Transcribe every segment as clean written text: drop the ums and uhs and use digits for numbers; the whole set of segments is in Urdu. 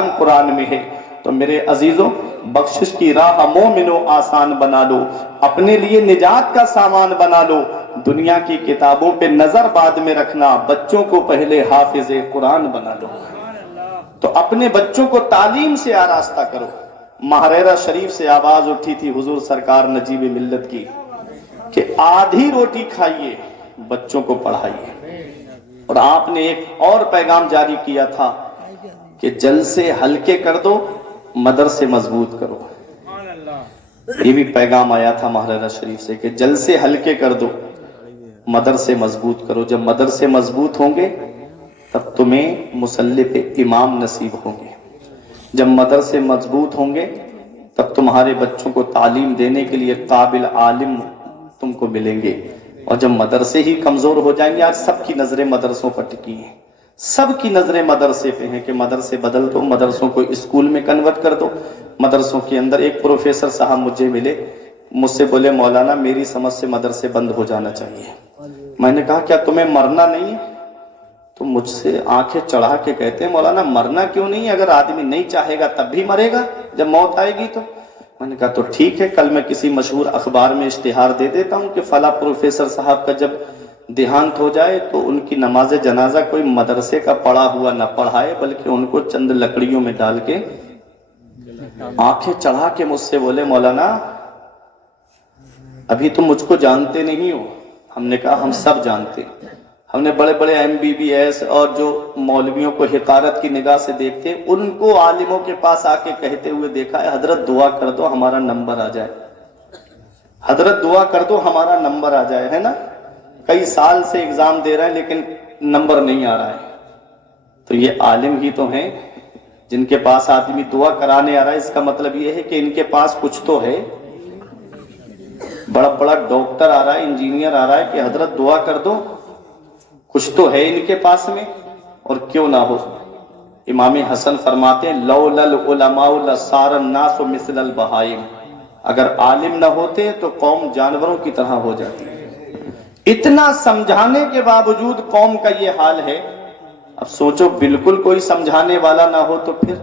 بیان قرآن میں ہے۔ تو میرے عزیزوں، بخشش کی راہ مومنو آسان بنا لو، اپنے لیے نجات کا سامان بنا لو، دنیا کی کتابوں پہ نظر بعد میں رکھنا، بچوں کو پہلے حافظ قرآن بنا لو۔ تو اپنے بچوں کو تعلیم سے آراستہ کرو۔ ماہریرہ شریف سے آواز اٹھی تھی حضور سرکار نجیب ملت کی کہ آدھی روٹی کھائیے، بچوں کو پڑھائیے۔ اور آپ نے ایک اور پیغام جاری کیا تھا کہ جلسے ہلکے کر دو، مدرسے مضبوط کرو۔ یہ بھی پیغام آیا تھا ماہریرہ شریف سے کہ جلسے ہلکے کر دو، مدرسے مضبوط کرو۔ جب مدرسے مضبوط ہوں گے تب تمہیں مصلی پہ امام نصیب ہوں گے۔ جب مدرسے مضبوط ہوں گے تب تمہارے بچوں کو تعلیم دینے کے لیے قابل عالم تم کو ملیں گے۔ اور جب مدرسے ہی کمزور ہو جائیں گے، آج سب کی نظریں مدرسوں پر ٹکی ہیں، سب کی نظریں مدرسے پہ ہیں کہ مدرسے بدل دو، مدرسوں کو اسکول میں کنورٹ کر دو۔ مدرسوں کے اندر ایک پروفیسر صاحب مجھے ملے، مجھ سے بولے مولانا میری سمجھ سے مدرسے بند ہو جانا چاہیے۔ میں نے کہا کیا تمہیں مرنا نہیں ہے؟ تو مجھ سے آنکھیں چڑھا کے کہتے ہیں مولانا مرنا کیوں نہیں؟ اگر آدمی نہیں چاہے گا تب بھی مرے گا جب موت آئے گی تو۔ میں نے کہا تو ٹھیک ہے، کل میں کسی مشہور اخبار میں اشتہار دے دیتا ہوں کہ فلاں پروفیسر صاحب کا جب دیہانت ہو جائے تو ان کی نماز جنازہ کوئی مدرسے کا پڑھا ہوا نہ پڑھائے، بلکہ ان کو چند لکڑیوں میں ڈال کے آنکھیں چڑھا کے مجھ سے بولے مولانا ابھی تم مجھ کو جانتے نہیں ہو۔ ہم نے کہا ہم سب جانتے، ہم نے بڑے بڑے MBBS اور جو مولویوں کو حقارت کی نگاہ سے دیکھتے ان کو عالموں کے پاس آ کے کہتے ہوئے دیکھا ہے حضرت دعا کر دو ہمارا نمبر آ جائے، حضرت دعا کر دو ہمارا نمبر آ جائے، ہے نا؟ کئی سال سے ایگزام دے رہے ہیں لیکن نمبر نہیں آ رہا ہے۔ تو یہ عالم ہی تو ہیں جن کے پاس آدمی دعا کرانے آ رہا ہے، اس کا مطلب یہ ہے کہ ان کے پاس کچھ تو ہے۔ بڑا بڑا ڈاکٹر آ رہا ہے، انجینئر آ رہا ہے کہ حضرت دعا کر دو، کچھ تو ہے ان کے پاس میں۔ اور کیوں نہ ہو، امام حسن فرماتے ہیں لولا العلماء لصار الناس مثل البہائم، اگر عالم نہ ہوتے تو قوم جانوروں کی طرح ہو جاتی۔ اتنا سمجھانے کے باوجود قوم کا یہ حال ہے۔ اب سوچو بالکل کوئی سمجھانے والا نہ ہو تو پھر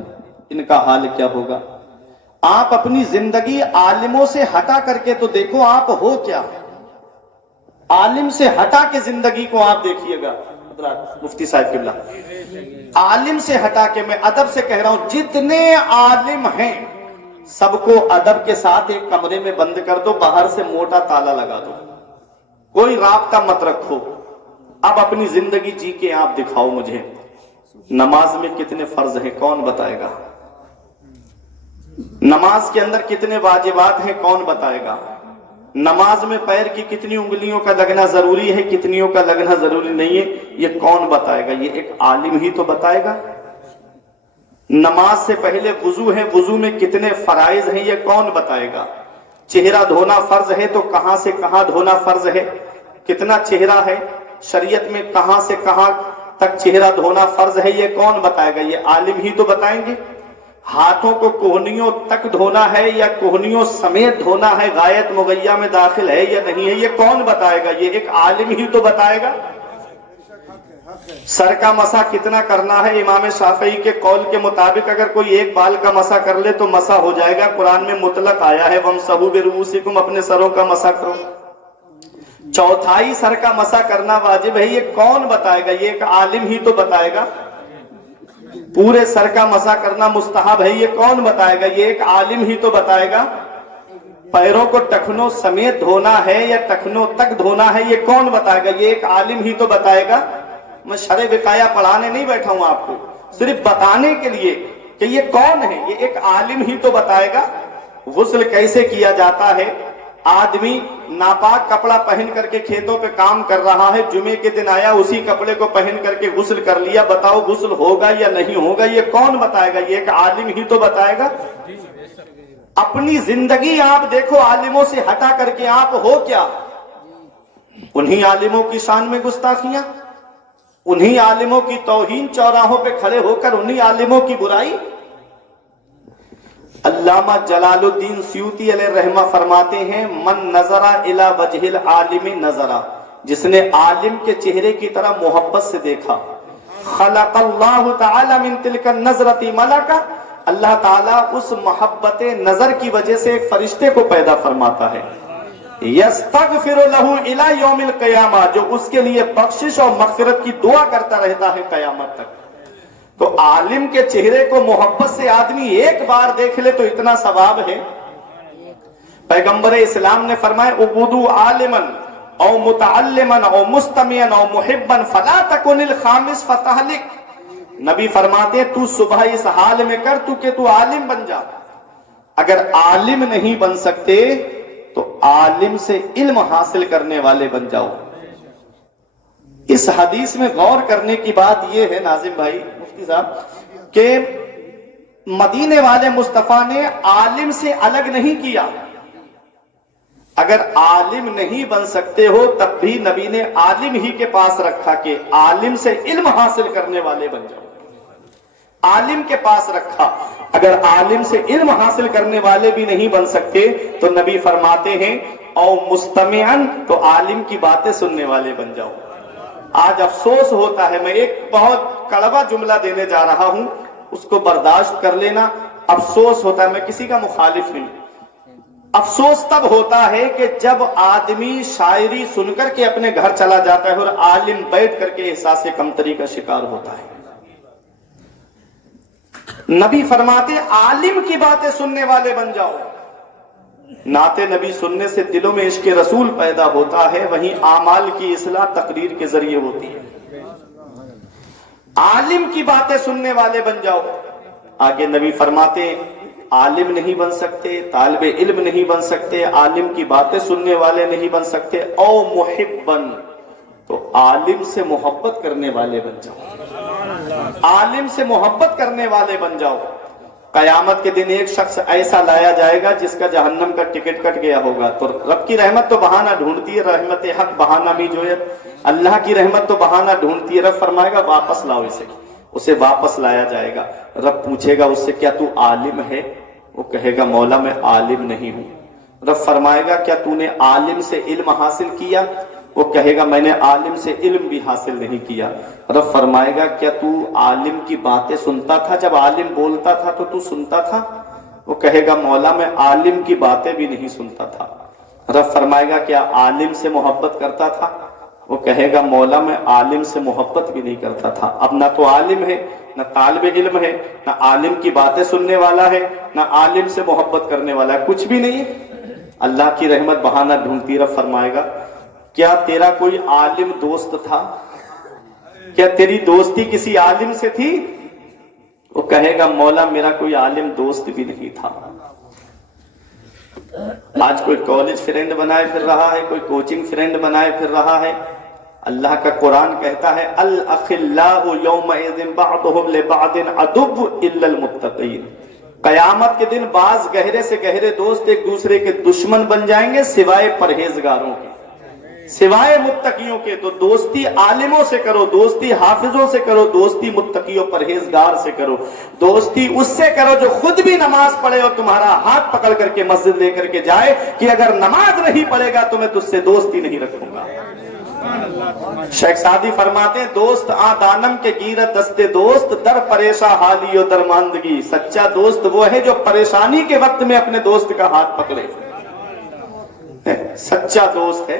ان کا حال کیا ہوگا۔ آپ اپنی زندگی عالموں سے ہٹا کر کے تو دیکھو آپ ہو کیا۔ عالم سے ہٹا کے زندگی کو آپ دیکھیے گا۔ مفتی صاحب قبلہ، عالم سے ہٹا کے، میں ادب سے کہہ رہا ہوں، جتنے عالم ہیں سب کو ادب کے ساتھ ایک کمرے میں بند کر دو، باہر سے موٹا تالا لگا دو، کوئی رابطہ مت رکھو۔ اب اپنی زندگی جی کے آپ دکھاؤ مجھے، نماز میں کتنے فرض ہیں کون بتائے گا؟ نماز کے اندر کتنے واجبات ہیں کون بتائے گا؟ نماز میں پیر کی کتنی انگلیوں کا لگنا ضروری ہے، کتنیوں کا لگنا ضروری نہیں ہے، یہ کون بتائے گا؟ یہ ایک عالم ہی تو بتائے گا۔ نماز سے پہلے وضو ہے، وضو میں کتنے فرائض ہیں یہ کون بتائے گا؟ چہرہ دھونا فرض ہے تو کہاں سے کہاں دھونا فرض ہے، کتنا چہرہ ہے شریعت میں، کہاں سے کہاں تک چہرہ دھونا فرض ہے یہ کون بتائے گا؟ یہ عالم ہی تو بتائیں گے۔ ہاتھوں کو کوہنیوں تک دھونا ہے یا کوہنیوں سمیت دھونا ہے، غایت مغیہ میں داخل ہے یا نہیں ہے، یہ کون بتائے گا؟ یہ ایک عالم ہی تو بتائے گا۔ سر کا مسح کتنا کرنا ہے؟ امام شافعی کے قول کے مطابق اگر کوئی ایک بال کا مسح کر لے تو مسح ہو جائے گا، قرآن میں مطلق آیا ہے وَامْسَحُوا بِرُؤُوسِكُمْ، اپنے سروں کا مسح کرو۔ چوتھائی سر کا مسح کرنا واجب ہے، یہ کون بتائے گا؟ یہ ایک عالم ہی تو بتائے گا۔ پورے سر کا مسح کرنا مستحب ہے، یہ کون بتائے گا؟ یہ ایک عالم ہی تو بتائے گا۔ پیروں کو ٹخنوں سمیت دھونا ہے یا ٹخنوں تک دھونا ہے یہ کون بتائے گا؟ یہ ایک عالم ہی تو بتائے گا۔ میں شرع وقایہ پڑھانے نہیں بیٹھا ہوں آپ کو، صرف بتانے کے لیے کہ یہ کون ہے، یہ ایک عالم ہی تو بتائے گا۔ غسل کیسے کیا جاتا ہے؟ آدمی ناپاک کپڑا پہن کر کے کھیتوں پہ کام کر رہا ہے، جمعے کے دن آیا اسی کپڑے کو پہن کر کے غسل کر لیا، بتاؤ غسل ہوگا یا نہیں ہوگا؟ یہ کون بتائے گا؟ یہ ایک عالم ہی تو بتائے گا۔ اپنی زندگی آپ دیکھو، عالموں سے ہٹا کر کے آپ ہو کیا؟ انہی عالموں کی شان میں گستاخیاں، انہی عالموں کی توہین، چوراہوں پہ کھڑے ہو کر انہی عالموں کی برائی۔ علامہ جلال الدین سیوطی علیہ رحمہ فرماتے ہیں من نظر الی وجہ العالم نظرہ، جس نے عالم کے چہرے کی طرح محبت سے دیکھا، خلق اللہ تعالی من تلک النظرۃ ملکا، اللہ تعالیٰ اس محبت نظر کی وجہ سے ایک فرشتے کو پیدا فرماتا ہے، یستغفر لہ الی یوم القیامہ، جو اس کے لیے بخشش اور مغفرت کی دعا کرتا رہتا ہے قیامت تک۔ تو عالم کے چہرے کو محبت سے آدمی ایک بار دیکھ لے تو اتنا ثواب ہے۔ پیغمبر اسلام نے فرمایا عبودو عالما او متعلما او مستمعا او محبا فلا تکن الخامس فتہلک۔ نبی فرماتے ہیں تو صبح اس حال میں کر کہ تو عالم بن جا۔ اگر عالم نہیں بن سکتے تو عالم سے علم حاصل کرنے والے بن جاؤ۔ اس حدیث میں غور کرنے کی بات یہ ہے ناظم بھائی مفتی صاحب کہ مدینے والے مصطفیٰ نے عالم سے الگ نہیں کیا۔ اگر عالم نہیں بن سکتے ہو تب بھی نبی نے عالم ہی کے پاس رکھا کہ عالم سے علم حاصل کرنے والے بن جاؤ، عالم کے پاس رکھا۔ اگر عالم سے علم حاصل کرنے والے بھی نہیں بن سکتے تو نبی فرماتے ہیں او مستمعن، تو عالم کی باتیں سننے والے بن جاؤ۔ آج افسوس ہوتا ہے، میں ایک بہت کڑوا جملہ دینے جا رہا ہوں، اس کو برداشت کر لینا۔ افسوس ہوتا ہے، میں کسی کا مخالف نہیں، افسوس تب ہوتا ہے کہ جب آدمی شاعری سن کر کے اپنے گھر چلا جاتا ہے اور عالم بیٹھ کر کے احساس کمتری کا شکار ہوتا ہے۔ نبی فرماتے عالم کی باتیں سننے والے بن جاؤ۔ نعت نبی سننے سے دلوں میں عشق رسول پیدا ہوتا ہے، وہیں اعمال کی اصلاح تقریر کے ذریعے ہوتی ہے۔ عالم کی باتیں سننے والے بن جاؤ۔ آگے نبی فرماتے عالم نہیں بن سکتے، طالب علم نہیں بن سکتے، عالم کی باتیں سننے والے نہیں بن سکتے، او محبن، تو عالم سے محبت کرنے والے بن جاؤ، عالم سے محبت کرنے والے بن جاؤ۔ قیامت کے دن ایک شخص ایسا لایا جائے گا جس کا جہنم کا ٹکٹ کٹ گیا ہوگا، تو رب کی رحمت تو بہانہ ڈھونڈتی ہے، رحمت حق بہانہ بھی جو ہے، اللہ کی رحمت تو بہانہ ڈھونڈتی ہے۔ رب فرمائے گا واپس لاؤ اسے واپس لایا جائے گا۔ رب پوچھے گا اس سے کیا تو عالم ہے؟ وہ کہے گا مولا میں عالم نہیں ہوں۔ رب فرمائے گا کیا تو نے عالم سے علم حاصل کیا؟ وہ کہے گا میں نے عالم سے علم بھی حاصل نہیں کیا۔ رب فرمائے گا کیا تو عالم کی باتیں سنتا تھا؟ جب عالم بولتا تھا تو تو سنتا تھا؟ وہ کہے گا مولا میں عالم کی باتیں بھی نہیں سنتا تھا۔ رب فرمائے گا کیا عالم سے محبت کرتا تھا؟ وہ کہے گا مولا میں عالم سے محبت بھی نہیں کرتا تھا۔ اب نہ تو عالم ہے، نہ طالب علم ہے، نہ عالم کی باتیں سننے والا ہے، نہ عالم سے محبت کرنے والا ہے، کچھ بھی نہیں ہے۔ اللہ کی رحمت بہانہ ڈھونڈتی۔ رب فرمائے گا کیا تیرا کوئی عالم دوست تھا؟ کیا تیری دوستی کسی عالم سے تھی؟ وہ کہے گا مولا میرا کوئی عالم دوست بھی نہیں تھا۔ آج کوئی کالج فرینڈ بنائے پھر رہا ہے، کوئی کوچنگ فرینڈ بنائے پھر رہا ہے۔ اللہ کا قرآن کہتا ہے الاخلاء یومئذ بعضهم لبعض عدو الا المتقین، قیامت کے دن بعض گہرے سے گہرے دوست ایک دوسرے کے دشمن بن جائیں گے سوائے پرہیزگاروں کے، سوائے متقیوں کے۔ تو دوستی عالموں سے کرو، دوستی حافظوں سے کرو، دوستی متقی و پرہیزگار سے کرو، دوستی اس سے کرو جو خود بھی نماز پڑھے اور تمہارا ہاتھ پکڑ کر کے مسجد لے کر کے جائے کہ اگر نماز نہیں پڑھے گا تو میں تجھ سے دوستی نہیں رکھوں گا۔ شیخ سعدی فرماتے ہیں دوست آ دانم کے گیرت دستے دوست در پریشاں حالی و درماندگی، سچا دوست وہ ہے جو پریشانی کے وقت میں اپنے دوست کا ہاتھ پکڑے، سچا دوست ہے۔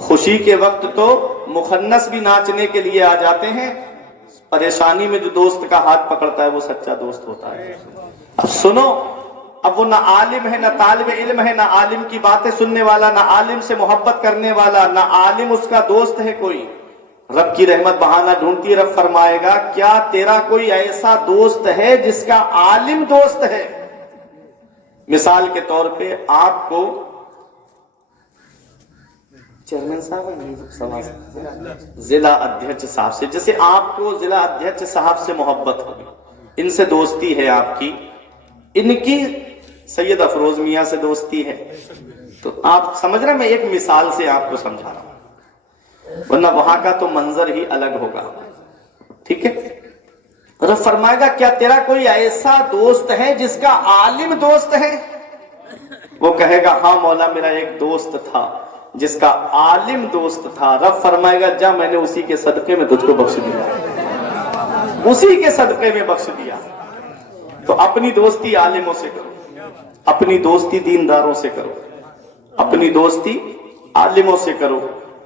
خوشی کے وقت تو مخنث بھی ناچنے کے لیے آ جاتے ہیں، پریشانی میں جو دوست کا ہاتھ پکڑتا ہے وہ سچا دوست ہوتا ہے۔ اب سنو، اب وہ نہ عالم ہے، نہ طالب علم ہے، نہ عالم کی باتیں سننے والا، نہ عالم سے محبت کرنے والا، نہ عالم اس کا دوست ہے کوئی۔ رب کی رحمت بہانہ ڈھونڈتی ہے۔ رب فرمائے گا کیا تیرا کوئی ایسا دوست ہے جس کا عالم دوست ہے؟ مثال کے طور پہ آپ کو چیئرمین صاحب ضلع ادھیکش صاحب سے، جیسے آپ کو ضلع ادھیکش صاحب سے محبت ہوگی، ان سے دوستی ہے آپ کی، ان کی سید افروز میاں سے دوستی ہے، تو آپ سمجھ رہے ہیں، میں ایک مثال سے آپ کو سمجھا رہا ہوں، ورنہ وہاں کا تو منظر ہی الگ ہوگا، ٹھیک ہے؟ رب فرمائے گا کیا تیرا کوئی ایسا دوست ہے جس کا عالم دوست ہے؟ وہ کہے گا ہاں مولا میرا ایک دوست تھا جس کا عالم دوست تھا۔ رب فرمائے گا جا میں نے اسی کے صدقے میں تجھ کو بخش دیا۔ اسی کے صدقے میں بخش دیا۔ تو اپنی دوستی عالموں سے کرو، اپنی دوستی دینداروں سے کرو، اپنی دوستی عالموں سے کرو۔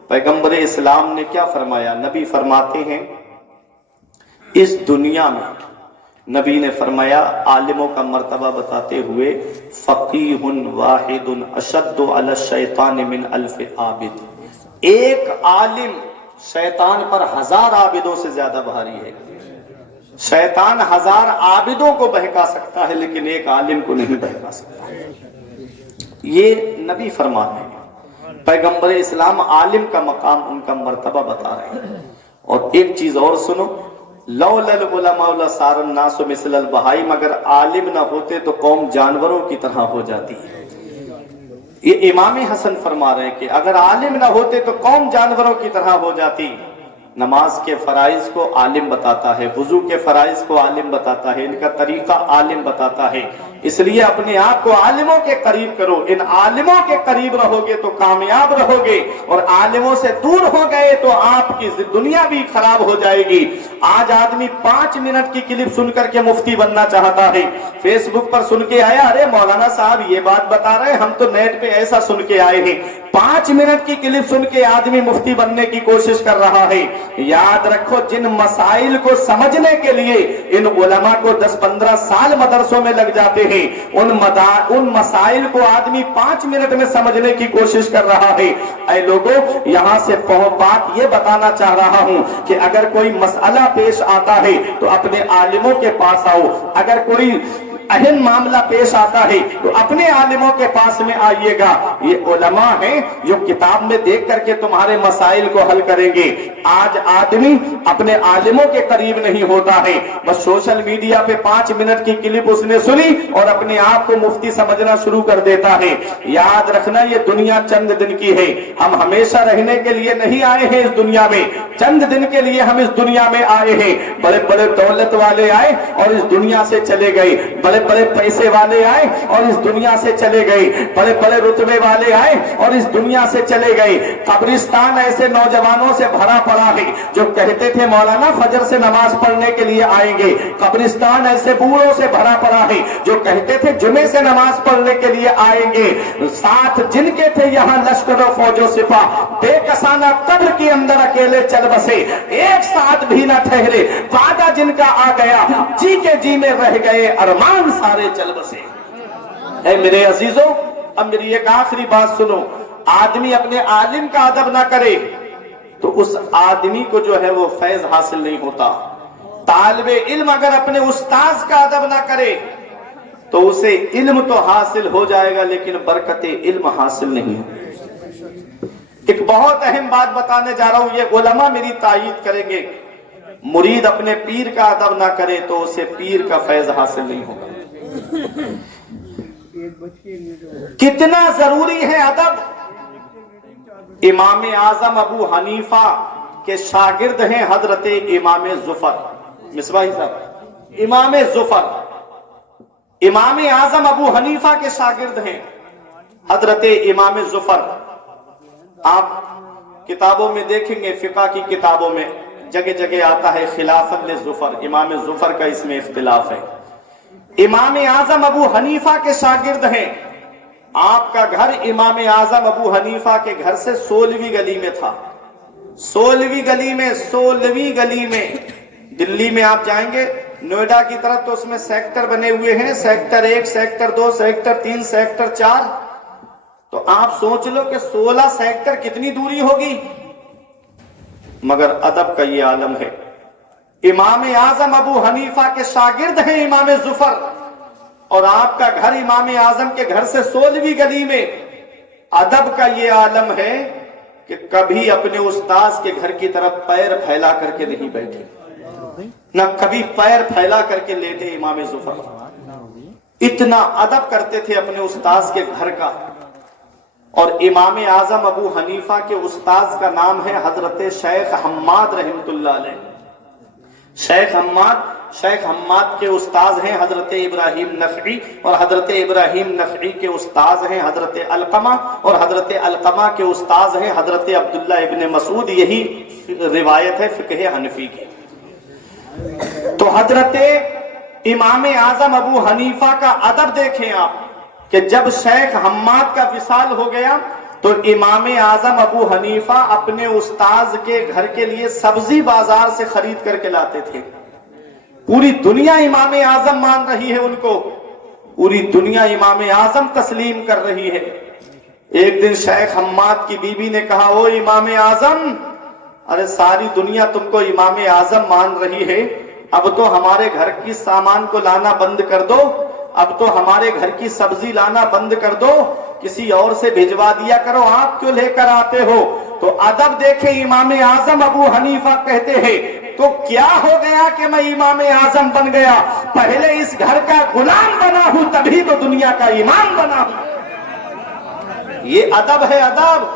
پیغمبر اسلام نے کیا فرمایا؟ نبی فرماتے ہیں اس دنیا میں، نبی نے فرمایا عالموں کا مرتبہ بتاتے ہوئے، فقیہ واحد اشد علی الشیطان من الف عابد، ایک عالم شیطان پر 1000 عابدوں سے زیادہ بھاری ہے۔ شیطان 1000 عابدوں کو بہکا سکتا ہے لیکن ایک عالم کو نہیں بہکا سکتا۔ یہ نبی فرماتے ہیں، پیغمبر اسلام عالم کا مقام، ان کا مرتبہ بتا رہے ہیں۔ اور ایک چیز اور سنو، لولا العلماء لصار الناس مثل البہائم، اگر عالم نہ ہوتے تو قوم جانوروں کی طرح ہو جاتی ہے۔ یہ امام حسن فرما رہے ہیں کہ اگر عالم نہ ہوتے تو قوم جانوروں کی طرح ہو جاتی۔ نماز کے فرائض کو عالم بتاتا ہے، وضو کے فرائض کو عالم بتاتا ہے، ان کا طریقہ عالم بتاتا ہے۔ اس لیے اپنے آپ کو عالموں کے قریب کرو، ان عالموں کے قریب رہو گے تو کامیاب رہو گے، اور عالموں سے دور ہو گئے تو آپ کی دنیا بھی خراب ہو جائے گی۔ آج آدمی 5 منٹ کی کلپ سن کر کے مفتی بننا چاہتا ہے، فیس بک پر سن کے آیا، ارے مولانا صاحب یہ بات بتا رہے ہیں، ہم تو نیٹ پہ ایسا سن کے آئے ہیں۔ 5 منٹ کی کلپ سن کے آدمی مفتی بننے کی کوشش کر رہا ہے۔ یاد رکھو، جن مسائل کو سمجھنے کے لیے ان علماء کو 10-15 سال مدرسوں میں لگ جاتے ہیں، ان مسائل کو آدمی 5 منٹ میں سمجھنے کی کوشش کر رہا ہے۔ اے لوگوں، یہاں سے بات یہ بتانا چاہ رہا ہوں کہ اگر کوئی مسئلہ پیش آتا ہے تو اپنے عالموں کے پاس آؤ، اگر کوئی اہم معاملہ پیش آتا ہے تو اپنے عالموں کے پاس میں آئیے گا۔ یہ علماء ہیں جو کتاب میں دیکھ کر کے تمہارے مسائل کو حل کریں گے۔ آج آدمی اپنے عالموں کے قریب نہیں ہوتا ہے، بس سوشل میڈیا پہ 5 منٹ کی کلپ اس نے سنی اور اپنے آپ کو مفتی سمجھنا شروع کر دیتا ہے۔ یاد رکھنا، یہ دنیا چند دن کی ہے، ہم ہمیشہ رہنے کے لیے نہیں آئے ہیں اس دنیا میں، چند دن کے لیے ہم اس دنیا میں آئے ہیں۔ بڑے بڑے دولت والے آئے اور اس دنیا سے چلے گئے، بڑے بڑے پیسے والے آئے اور اس دنیا سے چلے گئے، بڑے بڑے رتبے والے آئے اور اس دنیا سے چلے گئے۔ قبرستان ایسے نوجوانوں سے بھرا پڑا ہے جو کہتے تھے مولانا فجر سے نماز پڑھنے کے لیے آئیں گے، قبرستان ایسے بوڑھوں سے بھرا پڑا ہے جو کہتے تھے جمعے سے نماز پڑھنے کے لیے آئیں گے۔ ساتھ جن کے تھے یہاں لشکر و فوج و سپاہ، بے کسانہ قبر کے اندر اکیلے چل بسے، ایک ساتھ بھی نہ ٹھہرے، وعدہ جن کا آ گیا، جی کے جی میں رہ گئے، ارمان سارے چل بسے۔ اے میرے عزیزوں، اب میری ایک آخری بات سنو، آدمی اپنے عالم کا ادب نہ کرے تو اس آدمی کو جو ہے وہ فیض حاصل نہیں ہوتا۔ طالب علم اگر اپنے استاذ کا ادب نہ کرے تو اسے علم تو حاصل ہو جائے گا لیکن برکت علم حاصل نہیں۔ ایک بہت اہم بات بتانے جا رہا ہوں، یہ علماء میری تائید کریں گے، مرید اپنے پیر کا ادب نہ کرے تو اسے پیر کا فیض حاصل نہیں ہوگا۔ کتنا ضروری ہے ادب۔ امام اعظم ابو حنیفہ کے شاگرد ہیں حضرت امام ظفر، مصباحی صاحب، امام ظفر امام اعظم ابو حنیفہ کے شاگرد ہیں حضرت امام ظفر۔ آپ کتابوں میں دیکھیں گے، فقہ کی کتابوں میں جگہ جگہ آتا ہے خلافت لظفر، امام ظفر کا اس میں اختلاف ہے۔ امام اعظم ابو حنیفہ کے شاگرد ہیں۔ آپ کا گھر امام اعظم ابو حنیفہ کے گھر سے 16ویں گلی میں تھا، 16ویں گلی میں دلی میں آپ جائیں گے نوئیڈا کی طرف تو اس میں سیکٹر بنے ہوئے ہیں، سیکٹر 1، سیکٹر 2، سیکٹر 3، سیکٹر 4، تو آپ سوچ لو کہ 16 سیکٹر کتنی دوری ہوگی۔ مگر ادب کا یہ عالم ہے، امام اعظم ابو حنیفہ کے شاگرد ہیں امام ظفر، اور آپ کا گھر امام اعظم کے گھر سے 16ویں گلی میں۔ ادب کا یہ عالم ہے کہ کبھی اپنے استاذ کے گھر کی طرف پیر پھیلا کر کے نہیں بیٹھے، نہ کبھی پیر پھیلا کر کے لیٹے امام ظفر، اتنا ادب کرتے تھے اپنے استاذ کے گھر کا۔ اور امام اعظم ابو حنیفہ کے استاذ کا نام ہے حضرت شیخ حماد رحمۃ اللہ علیہ۔ شیخ حماد کے استاذ ہیں حضرت ابراہیم نخعی، اور حضرت ابراہیم نخعی کے استاذ ہیں حضرت علقمہ، اور حضرت علقمہ کے استاذ ہیں حضرت عبداللہ ابن مسعود۔ یہی روایت ہے فقہ حنفی کی۔ تو حضرت امام اعظم ابو حنیفہ کا ادب دیکھیں آپ کہ جب شیخ حماد کا وصال ہو گیا تو امام اعظم ابو حنیفہ اپنے استاذ کے گھر کے لیے سبزی بازار سے خرید کر کے لاتے تھے. پوری دنیا امام اعظم مان رہی ہے ان کو, پوری دنیا امام اعظم تسلیم کر رہی ہے. ایک دن شیخ حماد کی بیوی نے کہا, او امام اعظم, ارے ساری دنیا تم کو امام اعظم مان رہی ہے, اب تو ہمارے گھر کی سامان کو لانا بند کر دو, اب تو ہمارے گھر کی سبزی لانا بند کر دو, کسی اور سے بھجوا دیا کرو, آپ کیوں لے کر آتے ہو. تو ادب دیکھیں, امام اعظم ابو حنیفہ کہتے ہیں تو کیا ہو گیا کہ میں امام اعظم بن گیا, پہلے اس گھر کا غلام بنا ہوں تبھی تو دنیا کا امام بنا ہوں. یہ ادب ہے, ادب.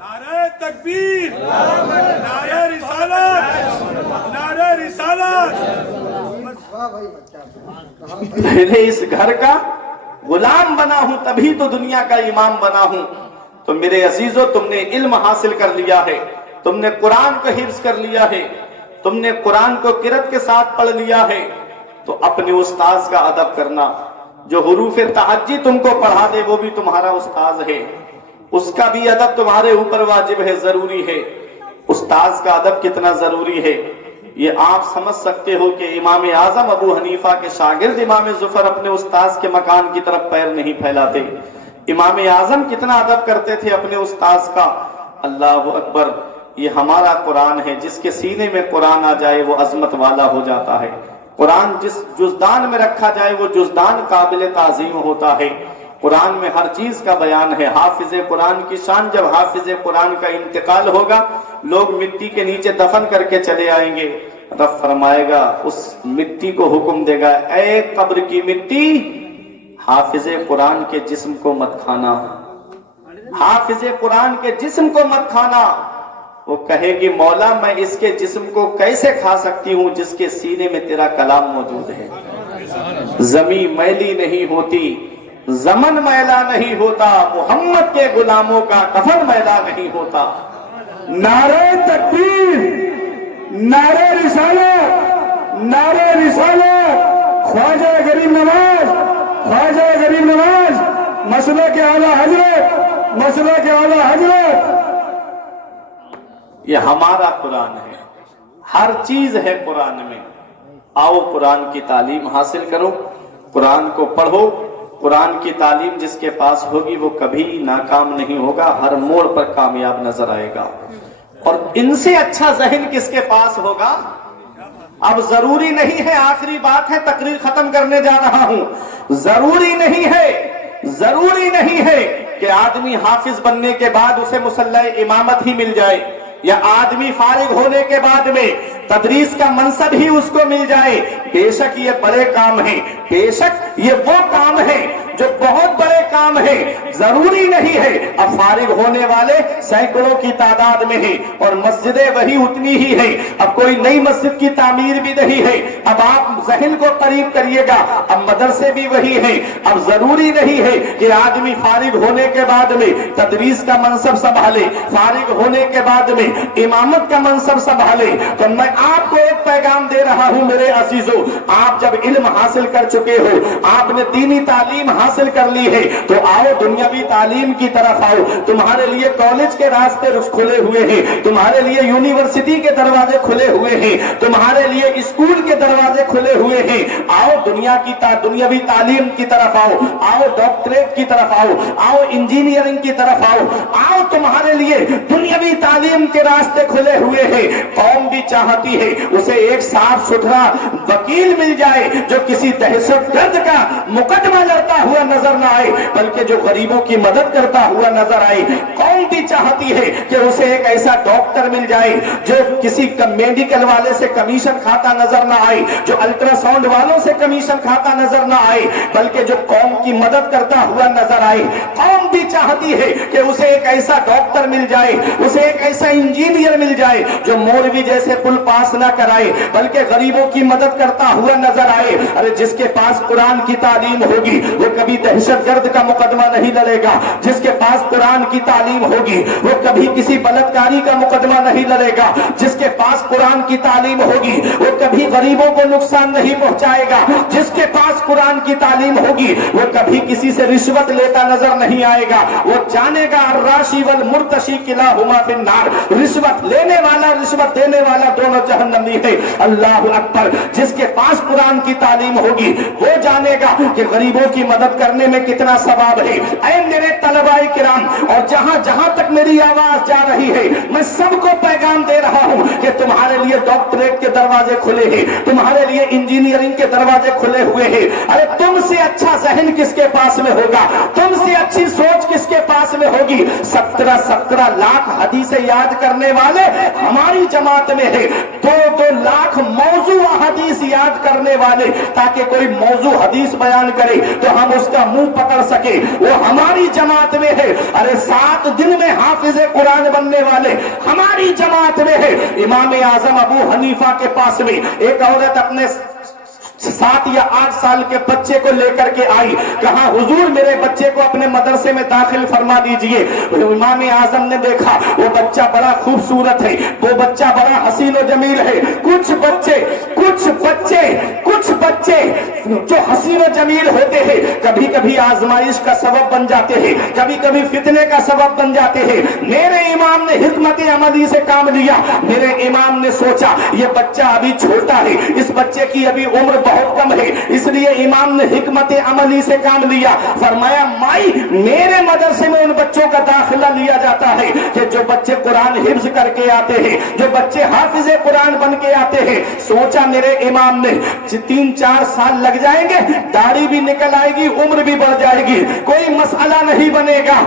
نعرہ تکبیر, نعرہ رسالت, نعرہ رسالت. پہلے اس گھر کا غلام بنا ہوں تبھی تو دنیا کا امام بنا ہوں. تو میرے عزیزو, تم نے علم حاصل کر لیا ہے, تم نے قرآن کو حفظ کر لیا ہے, تم نے قرآن کو قرأت کے ساتھ پڑھ لیا ہے, تو اپنے استاذ کا ادب کرنا. جو حروف تہجی تم کو پڑھا دے وہ بھی تمہارا استاذ ہے, اس کا بھی ادب تمہارے اوپر واجب ہے, ضروری ہے. استاذ کا ادب کتنا ضروری ہے یہ آپ سمجھ سکتے ہو کہ امام اعظم ابو حنیفہ کے شاگرد امام ظفر اپنے استاذ کے مکان کی طرف پیر نہیں پھیلاتے. امام اعظم کتنا ادب کرتے تھے اپنے استاذ کا. اللہ اکبر. یہ ہمارا قرآن ہے, جس کے سینے میں قرآن آ جائے وہ عظمت والا ہو جاتا ہے. قرآن جس جزدان میں رکھا جائے وہ جزدان قابل تعظیم ہوتا ہے. قرآن میں ہر چیز کا بیان ہے. حافظ قرآن کی شان, جب حافظ قرآن کا انتقال ہوگا لوگ مٹی کے نیچے دفن کر کے چلے آئیں گے, رب فرمائے گا, اس مٹی کو حکم دے گا, اے قبر کی مٹی حافظ قرآن کے جسم کو مت کھانا, حافظ قرآن کے جسم کو مت کھانا. وہ کہے گی, مولا میں اس کے جسم کو کیسے کھا سکتی ہوں جس کے سینے میں تیرا کلام موجود ہے. زمین میلی نہیں ہوتی, زمن میلا نہیں ہوتا, محمد کے غلاموں کا کفن میلا نہیں ہوتا. نعرہ تکبیر, نعرہ رسالت, نعرہ رسالت. خواجہ غریب نواز, خواجہ غریب نواز, مسلک اعلیٰ حضرت, مسلک اعلیٰ حضرت. یہ ہمارا قرآن ہے, ہر چیز ہے قرآن میں. آؤ قرآن کی تعلیم حاصل کرو, قرآن کو پڑھو. قرآن کی تعلیم جس کے پاس ہوگی وہ کبھی ناکام نہیں ہوگا, ہر موڑ پر کامیاب نظر آئے گا. اور ان سے اچھا ذہن کس کے پاس ہوگا. اب ضروری نہیں ہے, آخری بات ہے, تقریر ختم کرنے جا رہا ہوں, ضروری نہیں ہے, ضروری نہیں ہے کہ آدمی حافظ بننے کے بعد اسے مصلی امامت ہی مل جائے, یا آدمی فارغ ہونے کے بعد میں تدریس کا منصب ہی اس کو مل جائے. بے شک یہ بڑے کام ہیں, بے شک یہ وہ کام ہے جو بہت بڑے کام ہے. ضروری نہیں ہے. اب فارغ ہونے والے سینکڑوں کی تعداد میں ہیں اور مسجدیں وہی اتنی ہی ہیں. اب کوئی نئی مسجد کی تعمیر بھی نہیں ہے. اب آپ ذہن کو قریب کریے گا, اب مدرسے بھی وہی ہیں. اب ضروری نہیں ہے کہ آدمی فارغ ہونے کے بعد میں تدریس کا منصب سنبھالے, فارغ ہونے کے بعد میں امامت کا منصب سنبھالے. تو میں آپ کو ایک پیغام دے رہا ہوں میرے عزیزو, آپ جب علم حاصل کر چکے ہو, آپ نے دینی تعلیم حاصل کر لی ہے, تو آؤ دنیاوی تعلیم کی طرف آؤ. تمہارے لیے کالج کے راستے کھلے ہوئے ہیں, تمہارے لیے یونیورسٹی کے دروازے کھلے ہوئے ہیں, تمہارے لیے اسکول کے دروازے کھلے ہوئے ہیں. آؤ دنیاوی تعلیم کی طرف آؤ, آؤ ڈاکٹریٹ کی طرف آؤ, آؤ انجینئرنگ کی طرف آؤ, آؤ تمہارے لیے دنیاوی تعلیم کے راستے کھلے ہوئے ہیں. قوم بھی چاہتی ہے اسے ایک صاف ستھرا وکیل مل جائے جو کسی دہشت گرد کا مقدمہ لڑتا ہوا نظر نہ آئے بلکہ جو غریبوں کی مدد کرتا ہوا نظر آئے. قوم بھی چاہتی ہے کہ اسے ایک ایسا ڈاکٹر مل جائے جو کسی میڈیکل والے سے کمیشن کھاتا نظر نہ آئے, جو الٹرا ساؤنڈ والوں سے کمیشن کھاتا نظر نہ آئے بلکہ جو قوم کی مدد کرتا ہوا نظر آئے. قوم بھی چاہتی ہے کہ اسے ایک ایسا ڈاکٹر مل جائے, اسے ایک ایسا انجینئر مل جائے جو مولوی جیسے پل پاس نہ کرائے بلکہ غریبوں کی مدد کرتا ہوا نظر آئے. ارے جس کے پاس قرآن کی تعلیم ہوگی وہ کبھی دہشت گرد کا مقدمہ نہیں لڑے گا. جس کے پاس قرآن کی تعلیم ہوگی وہ کبھی کسی بلاتکاری کا مقدمہ نہیں لڑے گا. جس کے پاس قرآن کی تعلیم ہوگی وہ کبھی غریبوں کو نقصان نہیں پہنچائے گا. جس کے پاس قرآن کی تعلیم ہوگی وہ کبھی کسی سے رشوت لیتا نظر نہیں آئے گا. وہ جانے گا الراشی والمرتشی کلاہما فی النار. رشوت لینے والا رشوت دینے والا دونوں جہنمی ہے. اللہ اکبر. جس کے پاس قرآن کی تعلیم ہوگی وہ جانے گا کہ غریبوں کی مدد کرنے میں کتنا ثواب ہے. اے میرے طلباء کرام، اور جہاں جہاں تک میری آواز جا رہی ہے میں سب کو پیغام دے رہا ہوں کہ تمہارے لیے ڈاکٹریٹ کے دروازے کھلے ہیں، تمہارے لیے انجینئرنگ کے دروازے کھلے ہوئے ہیں. ارے تم سے اچھا ذہن کس کے پاس میں ہوگا؟ تم سے اچھی سوچ کس کے پاس میں ہوگی؟ 17 لاکھ حدیثیں یاد کرنے والے ہماری جماعت میں ہے. 2 لاکھ موضوع حدیث یاد کرنے والے، تاکہ کوئی موضوع حدیث بیان کرے تو ہم اس کا منہ پکڑ سکے، وہ ہماری جماعت میں ہے. ارے 7 دن میں حافظ قرآن بننے والے ہماری جماعت میں ہے. امام اعظم ابو حنیفہ کے پاس میں ایک عورت اپنے 7 یا 8 سال کے بچے کو لے کر کے آئی. کہا حضور میرے بچے کو اپنے مدرسے میں داخل فرما دیجئے. امام اعظم نے دیکھا وہ بچہ بڑا خوبصورت ہے، وہ بچہ بڑا حسین و جمیل ہے. کچھ بچے جو حسین و جمیل ہوتے ہیں کبھی کبھی آزمائش کا سبب بن جاتے ہیں، کبھی کبھی فتنے کا سبب بن جاتے ہیں. میرے امام نے حکمت عملی سے کام لیا. میرے امام نے سوچا یہ بچہ ابھی چھوٹا ہے، اس بچے کی ابھی عمر بہت کم ہے، اس لیے امام نے حکمت عملی سے کام لیا. فرمایا مائی میرے مدرسے میں ان بچوں کا داخلہ لیا جاتا ہے کہ جو بچے قرآن حفظ کر کے آتے ہیں، جو بچے حافظ قرآن بن کے آتے ہیں. سوچا میرے امام نے 3-4 سال لگ جائیں گے، داڑھی بھی نکل آئے گی، عمر بھی بڑھ جائے گی، کوئی مسئلہ نہیں بنے گا.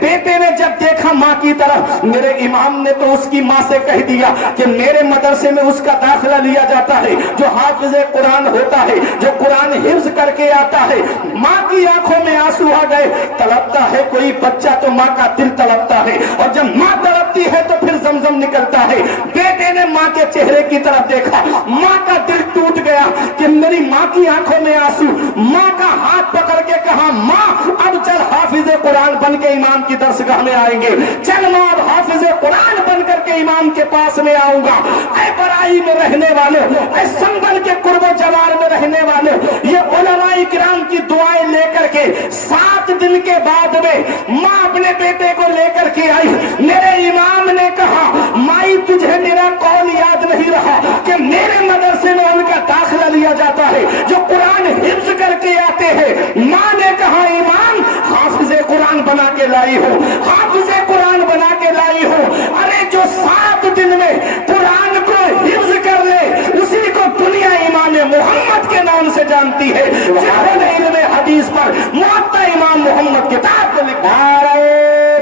بیٹے نے جب دیکھا ماں کی طرف، میرے امام نے تو اس کی ماں سے کہہ دیا کہ میرے مدرسے میں اس کا داخلہ لیا جاتا ہے جو حافظ قرآن ہوتا ہے، جو قرآن حفظ کر کے آتا ہے. ماں کی آنکھوں میں آنسو آ گئے. تڑپتا ہے کوئی بچہ تو ماں کا دل تڑپتا ہے، اور جب ماں تڑپتی ہے تو پھر زمزم نکلتا ہے. بیٹے نے ماں کے چہرے کی طرف دیکھا، ماں کا دل ٹوٹ گیا کہ میری ماں کی آنکھوں میں آنسو. ماں کا ہاتھ پکڑ کے کہا ماں اب چل حافظ قرآن بن کے امام کی درسگاہ میں آئیں گے. چل ماں اب حافظ قرآن بن کر کے امام کے پاس میں آؤں گا. اے برائی میں رہنے والوں، اے سنبل کے قرب و جوار میں رہنے والوں، یہ علماء کرام کی دعائیں لے کر کے 7 دن کے بعد میں ماں اپنے بیٹے کو لے کر کے آئی. میرے امام نے کہا مائی تجھے میرا قول یاد نہیں رہا کہ میرے مدرسے میں ان کا داخلہ لیا جاتا ہے جو قرآن حفظ کر کے آتے ہیں. ماں نے کہا امام حافظ قرآن بنا کے لائی ہو، حافظ قرآن بنا کے لائی ہو. ارے جو 7 دن میں قرآن کو حفظ کر لے اسی کو دنیا امام محمد کے نام سے جانتی ہے. جنہوں نے علم حدیث پر معطا امام محمد کتاب کو لکھا. نعرہ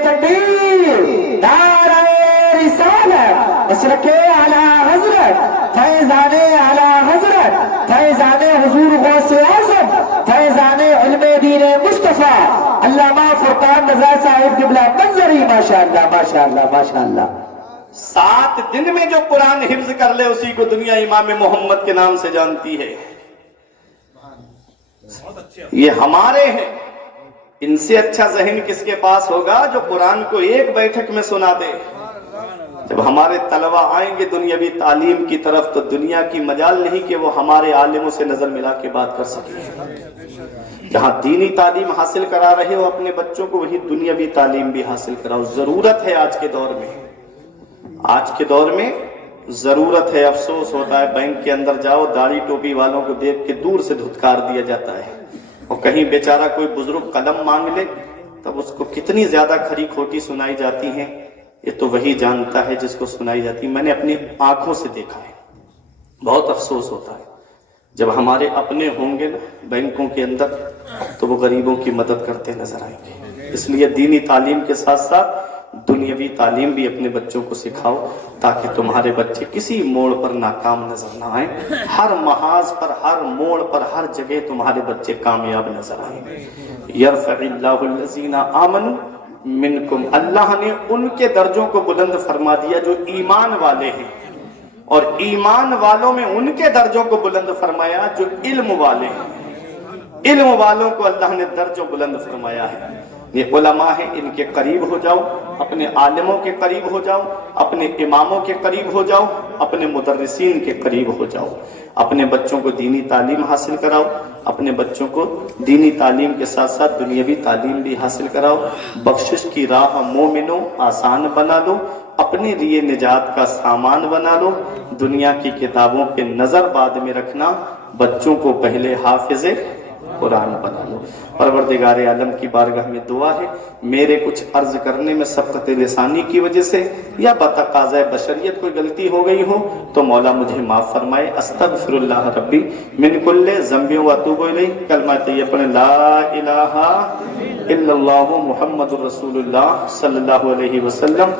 تکبیر، نعرہ رسالت، اشرق اعلی حضرت، فیضان اعلی حضرت، فیضان حضور غوث اعظم، فیضان علم دین مصطفیٰ علامہ فرقان رضا صاحب قبلہ منظری. ماشاءاللہ ماشاءاللہ ماشاءاللہ. 7 دن میں جو قرآن حفظ کر لے اسی کو دنیا امام محمد کے نام سے جانتی ہے. یہ ہمارے ہیں. ان سے اچھا ذہن کس کے پاس ہوگا جو قرآن کو ایک بیٹھک میں سنا دے. جب ہمارے طلبہ آئیں گے دنیاوی تعلیم کی طرف تو دنیا کی مجال نہیں کہ وہ ہمارے عالموں سے نظر ملا کے بات کر سکیں. جہاں دینی تعلیم حاصل کرا رہے ہو اپنے بچوں کو وہی دنیاوی تعلیم بھی حاصل کراؤ. ضرورت ہے آج کے دور میں، آج کے دور میں ضرورت ہے. افسوس ہوتا ہے بینک کے اندر جاؤ داڑھی ٹوپی والوں کو دیکھ کے دور سے دھتکار دیا جاتا ہے، اور کہیں بیچارہ کوئی بزرگ قلم مانگ لے تب اس کو کتنی زیادہ کھری کھوٹی سنائی جاتی ہیں. یہ تو وہی جانتا ہے جس کو سنائی جاتی. میں نے اپنی آنکھوں سے دیکھا ہے. بہت افسوس ہوتا ہے جب ہمارے اپنے ہوں گے نا بینکوں کے اندر تو وہ غریبوں کی مدد کرتے نظر آئیں گے. اس لیے دینی تعلیم کے ساتھ ساتھ دنیاوی تعلیم بھی اپنے بچوں کو سکھاؤ تاکہ تمہارے بچے کسی موڑ پر ناکام نظر نہ آئیں. ہر محاذ پر، ہر موڑ پر، ہر جگہ تمہارے بچے کامیاب نظر آئیں. یرفع اللہ الذین آمنوا منکم، اللہ نے ان کے درجوں کو بلند فرما دیا جو ایمان والے ہیں، اور ایمان والوں میں ان کے درجوں کو بلند فرمایا جو علم والے ہیں. علم والوں کو اللہ نے درجہ بلند فرمایا ہے۔ یہ علماء ہیں، ان کے قریب ہو جاؤ، اپنے عالموں کے قریب ہو جاؤ، اپنے اماموں کے قریب ہو جاؤ، اپنے مدرسین کے قریب ہو جاؤ، اپنے بچوں کو دینی تعلیم حاصل کراؤ، اپنے بچوں کو دینی تعلیم کے ساتھ ساتھ دنیاوی تعلیم بھی حاصل کراؤ۔ بخشش کی راہ مومنوں آسان بنا لو، اپنے لیے نجات کا سامان بنا لو، دنیا کی کتابوں پہ نظر بعد میں رکھنا، بچوں کو پہلے حافظ قرآن بنا لو۔ پروردگار عالم کی بارگاہ میں دعا ہے، میرے کچھ عرض کرنے میں سبقت لسانی کی وجہ سے یا بتقاضۂ بشریت کوئی غلطی ہو گئی ہو تو مولا مجھے معاف فرمائے۔ استغفر اللہ ربی من کل ذنب و اتوب الیہ۔ کلمہ طیبہ پڑھیں، لا الہ الا اللہ محمد الرسول اللہ صلی اللہ علیہ وسلم۔